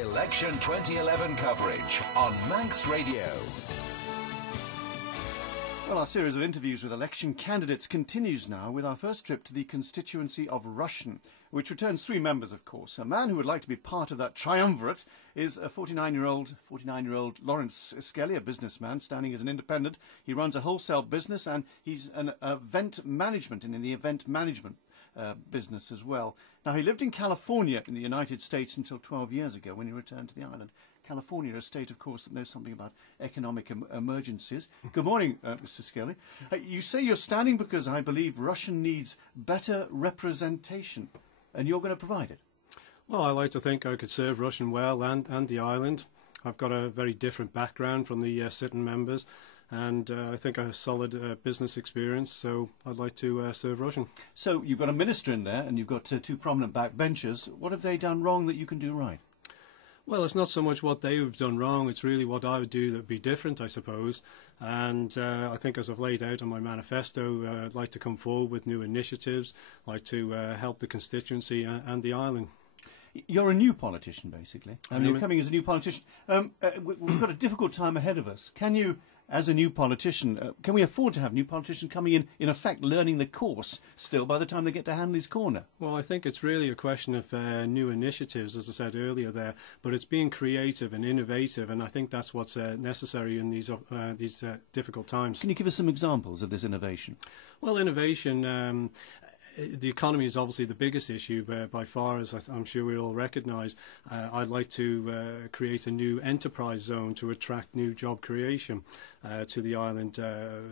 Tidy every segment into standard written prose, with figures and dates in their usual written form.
Election 2011 coverage on Manx Radio. Well, our series of interviews with election candidates continues now with our first trip to the constituency of Rushen, which returns three members, of course. A man who would like to be part of that triumvirate is a 49-year-old Laurence Skelly, a businessman standing as an independent. He runs a wholesale business and he's an event management and in the event management business as well. Now, he lived in California in the United States until 12 years ago when he returned to the island. California, a state, of course, that knows something about economic emergencies. Good morning, Mr. Skelly. You say you're standing because I believe Rushen needs better representation, and you're going to provide it. Well, I like to think I could serve Rushen well and the island. I've got a very different background from the sitting members, and I think I have solid business experience, so I'd like to serve Rushen. So you've got a minister in there, and you've got two prominent backbenchers. What have they done wrong that you can do right? Well, it's not so much what they've done wrong, it's really what I would do that would be different, I suppose. And I think, as I've laid out on my manifesto, I'd like to come forward with new initiatives, like to help the constituency and the island. You're a new politician, basically, and you're coming as a new politician. We've got a difficult time ahead of us. Can you, as a new politician, can we afford to have new politicians coming in effect, learning the course still by the time they get to Hanley's Corner? Well, I think it's really a question of new initiatives, as I said earlier there, but it's being creative and innovative, and I think that's what's necessary in these difficult times. Can you give us some examples of this innovation? Well, innovation... the economy is obviously the biggest issue by far, as I'm sure we all recognise. I'd like to create a new enterprise zone to attract new job creation to the island,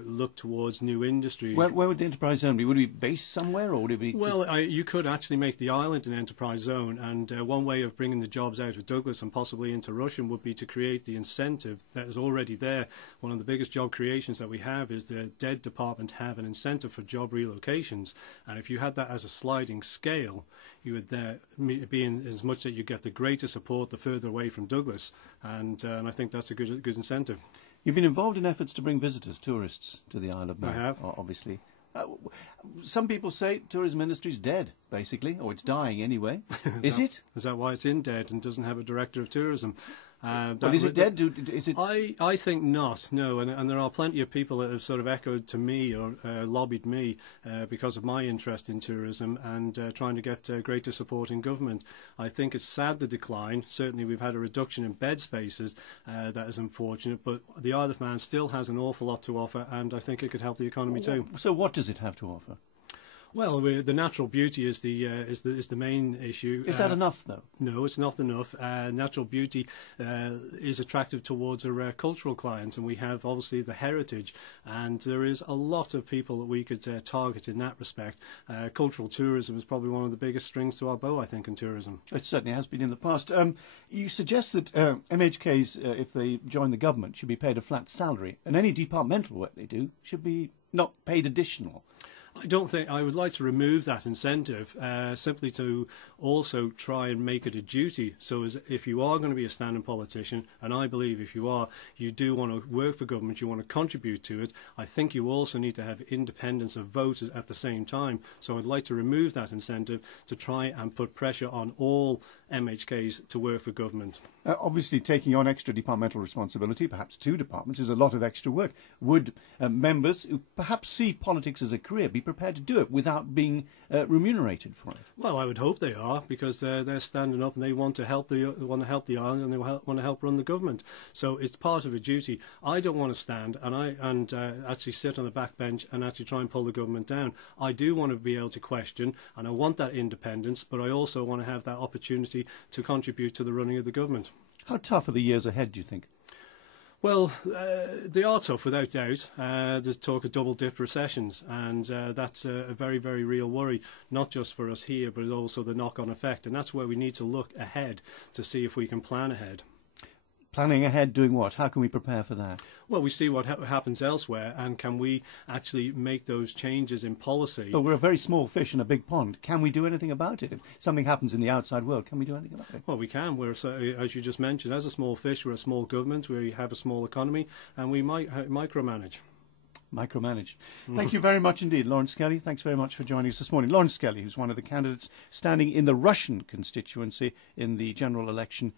look towards new industries. Where would the enterprise zone be? Would it be based somewhere, or would it be... Well, you could actually make the island an enterprise zone, and one way of bringing the jobs out of Douglas and possibly into Rushen would be to create the incentive that is already there. One of the biggest job creations that we have is the DED department have an incentive for job relocations, and if you had that as a sliding scale, you would be in as much that you get the greater support the further away from Douglas, and I think that's a good incentive. You've been involved in efforts to bring visitors, tourists, to the Isle of Man. I have. Obviously. Some people say tourism industry's dead, basically, or it's dying anyway. Is it? Is that why it's in dead and doesn't have a director of tourism? But is it dead? Is it? I think not, no, and there are plenty of people that have sort of echoed to me or lobbied me because of my interest in tourism and trying to get greater support in government. I think it's sad, the decline. Certainly we've had a reduction in bed spaces, that is unfortunate, but the Isle of Man still has an awful lot to offer, and I think it could help the economy too. So what does it have to offer? Well, the natural beauty is the main issue. Is that enough, though? No, it's not enough. Natural beauty is attractive towards our cultural clients, and we have obviously the heritage, and there is a lot of people that we could target in that respect. Cultural tourism is probably one of the biggest strings to our bow, I think, in tourism. It certainly has been in the past. You suggest that MHKs, if they join the government, should be paid a flat salary, and any departmental work they do should be not paid additional. I don't think I would like to remove that incentive, simply to also try and make it a duty. So as if you are going to be a standing politician, and I believe if you are, you do want to work for government, you want to contribute to it, I think you also need to have independence of voters at the same time. So I'd like to remove that incentive to try and put pressure on all MHKs to work for government. Obviously, taking on extra departmental responsibility, perhaps two departments, is a lot of extra work. Would members who perhaps see politics as a career be prepared to do it without being remunerated for it? Well, I would hope they are, because they're standing up and they want to help the island, and they want to help run the government. So it's part of a duty. I don't want to stand and actually sit on the back bench and actually try and pull the government down. I do want to be able to question, and I want that independence, but I also want to have that opportunity to contribute to the running of the government. How tough are the years ahead, do you think? Well, they are tough, without doubt. There's talk of double-dip recessions, and that's a very, very real worry, not just for us here, but also the knock-on effect. And that's where we need to look ahead to see if we can plan ahead. Planning ahead, doing what? How can we prepare for that? Well, we see what happens elsewhere, and can we actually make those changes in policy? But we're a very small fish in a big pond. Can we do anything about it? If something happens in the outside world, can we do anything about it? Well, we can. We're, as you just mentioned, as a small fish, we're a small government, we have a small economy, and we might micromanage. Thank you very much indeed, Laurence Skelly. Thanks very much for joining us this morning. Laurence Skelly, who's one of the candidates standing in the Rushen constituency in the general election